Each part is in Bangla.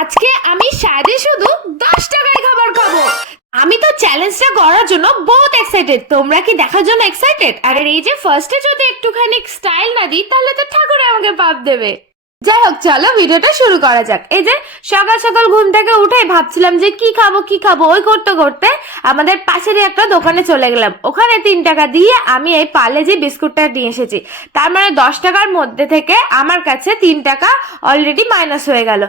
আজকে আমি সাদে শুধু দশ টাকায় খাবার খাব। আমি তো চ্যালেঞ্জটা করার জন্য বহুত এক্সাইটেড তোমরা কি দেখার জন্য এক্সাইটেড আর এই যে ফার্স্টে যদি একটুখানি স্টাইল না দিই, তাহলে তো ঠাকুর আমাকে পাপ দেবে। যাই হোক, চলো ভিডিওটা শুরু করা যাক। এই যে সকাল সকাল ঘুম থেকে উঠে ভাবছিলাম যে কি খাব কি খাব? ওই করতে করতে আমাদের পাশেরই একটা দোকানে চলে গেলাম। ওখানে তিন টাকা দিয়ে আমি এই পার্লেজি বিস্কুটটা নিয়ে এসেছি, তার মানে দশ টাকার মধ্যে থেকে আমার কাছে তিন টাকা অলরেডি মাইনাস হয়ে গেল।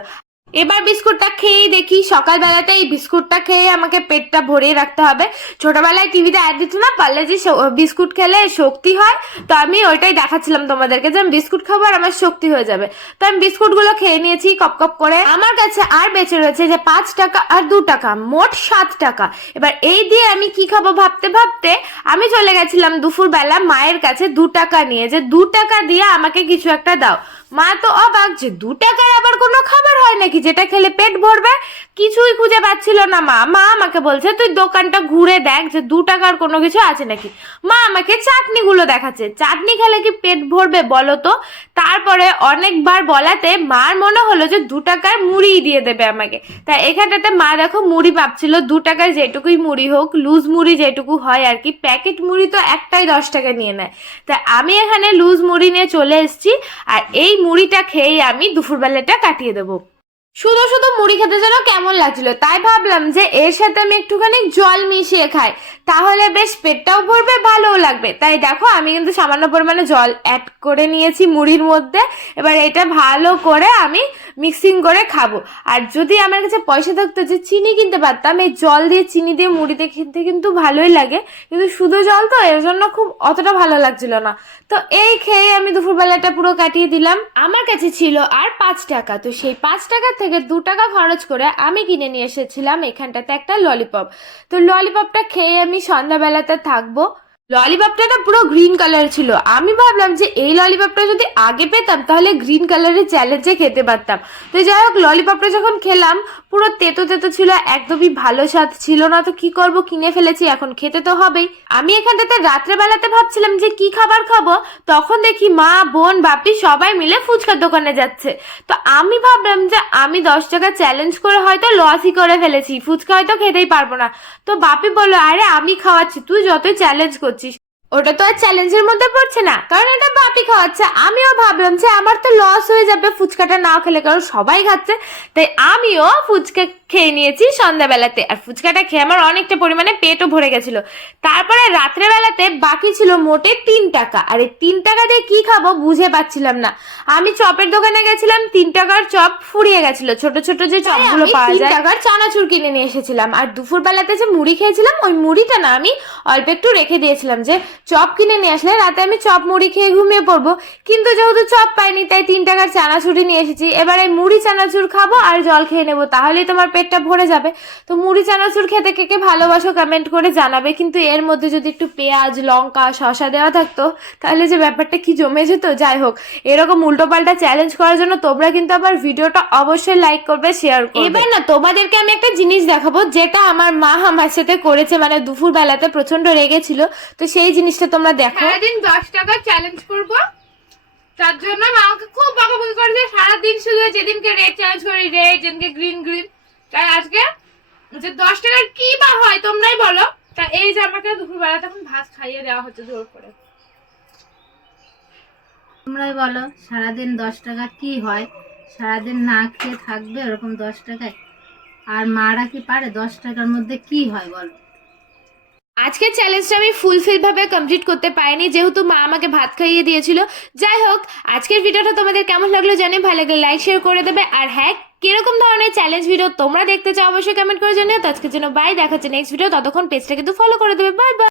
এবার বিস্কুটটা খেয়েই দেখি সকালবেলাতে এই বিস্কুটটা খেয়ে আমাকে পেটটা ভরিয়ে রাখতে হবে। ছোটবেলায় টিভিতে অ্যাড দিত না, পারলে যে বিস্কুট খেলে শক্তি হয়, তো আমি ওইটাই দেখাচ্ছিলাম তোমাদেরকে যে আমি বিস্কুট খাব আর আমার শক্তি হয়ে যাবে। তো আমি বিস্কুটগুলো খেয়ে নিয়েছি কপ কপ করে। আমার কাছে আর বেঁচে রয়েছে যে পাঁচ টাকা আর দু টাকা, মোট সাত টাকা। এবার এই দিয়ে আমি কি খাব ভাবতে ভাবতে, আমি চলে গেছিলাম দুপুরবেলা মায়ের কাছে দু টাকা নিয়ে, যে দু টাকা দিয়ে আমাকে কিছু একটা দাও। মা তো অবাক যে দু টাকার আবার কোনো খাবার হয় নাকি যেটা খেলে পেট ভরবে? কিছুই খুঁজে পাচ্ছিল না মা। মা আমাকে বলছে, তুই দোকানটা ঘুরে দেখ যে দু টাকার কোনো কিছু আছে নাকি? মা আমাকে চাটনিগুলো দেখাচ্ছে। চাটনি খেলে কি পেট ভরবে বলো তো? তারপরে অনেকবার বলাতে মার মনে হলো যে দু টাকার মুড়ি দিয়ে দেবে আমাকে। তা এখানটাতে মা দেখো মুড়ি ভাবছিল, দু টাকার যেটুকুই মুড়ি হোক, লুজ মুড়ি যেটুকু হয় আর কি, প্যাকেট মুড়ি তো একটাই দশ টাকা নিয়ে নেয়। তা আমি এখানে লুজ মুড়ি নিয়ে চলে এসেছি, আর এই মুড়িটা খেয়েই আমি দুপুরবেলাটা কাটিয়ে দেবো। শুধু শুধু মুড়ি খেতে যেন কেমন লাগছিল, তাই ভাবলাম যে এর সাথে আমি একটুখানি জল মিশিয়ে খাই। তাহলে বেশ পেটটাও ভরবে, ভালোও লাগবে। তাই দেখো, আমি কিন্তু সামান্য পরিমাণে জল অ্যাড করে নিয়েছি মুড়ির মধ্যে। এবার এটা ভালো করে আমি মিক্সিং করে খাব। আর যদি আমার কাছে পয়সা থাকতো যে চিনি কিনতে পারতাম, এই জল দিয়ে, চিনি দিয়ে মুড়িতে খেতে কিন্তু ভালোই লাগে। কিন্তু শুধু জল তো, এর জন্য খুব অতটা ভালো লাগছিল না। তো এই খেয়ে আমি দুপুরবেলাটা পুরো কাটিয়ে দিলাম। আমার কাছে ছিল আর পাঁচ টাকা, তো সেই পাঁচ টাকা থেকে দু টাকা খরচ করে আমি কিনে নিয়ে এসেছিলাম এখানটাতে একটা ললিপপ তো ললিপপটা খেয়ে আমি সন্ধ্যাবেলাতে থাকব। ললিপপটা না পুরো গ্রিন কালার ছিল। আমি ভাবলাম যে এই ললিপপটা যদি আগে পেতাম, তাহলে গ্রিন কালারের চ্যালেঞ্জে খেতে পারতাম। তো যাই হোক ললিপপটা যখন খেলাম পুরো তেতো তেতো ছিল, একদমই ভালো স্বাদ ছিল না, তো কি করব? কিনে ফেলেছি, এখন খেতে তো হবেই। আমি এখানটাতে রাত্রেবেলাতে ভাবছিলাম যে কি খাবার খাব, তখন দেখি মা, বোন, বাপি সবাই মিলে ফুচকার দোকানে যাচ্ছে। তো আমি ভাবলাম যে আমি দশ টাকা চ্যালেঞ্জ করে হয়তো লসই করে ফেলেছি, ফুচকা হয়তো খেতেই পারব না। তো বাপি বলল, আরে, আমি খাওয়াচ্ছি, তুই যতই চ্যালেঞ্জ করছিস। ওটা তো আর চ্যালেঞ্জের মধ্যে পড়ছে না। কারণ এটা বাপি খাওয়াচ্ছে। আমিও ভাবলাম যে আমার তো লস হয়ে যাবে ফুচকাটা না খেলে, কারণ সবাই খাচ্ছে। তাই আমিও ফুচকা খেয়ে নিয়েছি সন্ধ্যাবেলাতে। আর ফুচকাটা খেয়ে আমার অনেকটা পরিমাণে পেটও ভরে গেছিল। তারপরে রাত্রেবেলাতে বাকি ছিল মোটে তিন টাকা। আর এই তিন টাকা দিয়ে কি খাব বুঝে পাচ্ছিলাম না। আমি চপের দোকানে গেছিলাম তিন টাকার চপ ফুরিয়ে গেছিল। ছোট ছোট যে চপগুলো পাওয়া যায়। টাকার চানাচুর কিনে নিয়ে এসেছিলাম। আর দুপুরবেলাতে যে মুড়ি খেয়েছিলাম ওই মুড়িটা না আমি অল্প একটু রেখে দিয়েছিলাম যে চপ কিনে নিয়ে আসলে রাতে আমি চপ মুড়ি খেয়ে ঘুমিয়ে পড়ব। কিন্তু যেহেতু চপ পাইনি তাই তিন টাকার চানাচুরি নিয়ে এসেছি। এবার এই মুড়ি চানাচুর খাব আর জল খেয়ে নেব। তাহলেই তোমার পেটটা ভরে যাবে। তো মুড়ি চানাচুর খেতে কে কে ভালোবাসো কমেন্ট করে জানাবে। কিন্তু এর মধ্যে যদি একটু পেঁয়াজ লঙ্কা শশা দেওয়া থাকতো তাহলে যে ব্যাপারটা কি জমে যেত যাই হোক এরকম উল্টোপাল্টা চ্যালেঞ্জ করার জন্য তোমরা কিন্তু আমার ভিডিওটা অবশ্যই লাইক করবে শেয়ার করবে। এবার না তোমাদেরকে আমি একটা জিনিস দেখাবো যেটা আমার মা আমার সাথে করেছে মানে দুপুর বেলাতে প্রচণ্ড রেগেছিল। তো সেই জিনিসটা তোমরা দেখো। সারাদিন দশ টাকা চ্যালেঞ্জ করব। তার জন্য মা আমাকে খুব বকাবকি করেছে সারাদিন শুধু যেদিনকে রেড চ্যালেঞ্জ করি রেড যেদিনকে গ্রিন গ্রিন তাই আজকে যে দশ টাকার কি বা হয় তোমরাই বলো। তা এই যে আমাকে দুপুরবেলা তখন ভাত খাইয়ে দেওয়া হচ্ছে জোর করে। তোমরাই বলো সারাদিন দশ টাকা কি হয়? সারাদিন না খেয়ে থাকবে ওরকম দশ টাকায়? আর মারা কি পারে দশ টাকার মধ্যে কি হয় বলো? আজকের চ্যালেঞ্জটা আমি ফুলফিল ভাবে কমপ্লিট করতে পারিনি যেহেতু মা আমাকে ভাত খাইয়ে দিয়েছিল। যাই হোক আজকের ভিডিওটা তোমাদের কেমন লাগল জানি ভালো লাগলে লাইক শেয়ার করে দেবে। আর হ্যাঁ কীরকম ধরনের চ্যালেঞ্জ ভিডিও তোমরা দেখতে চাও অবশ্যই কমেন্ট করে জানিও। তো আজকের জন্য বাই দেখাচ্ছে নেক্সট ভিডিও ততক্ষণ পেজটা কিন্তু ফলো করে দেবে। Bye bye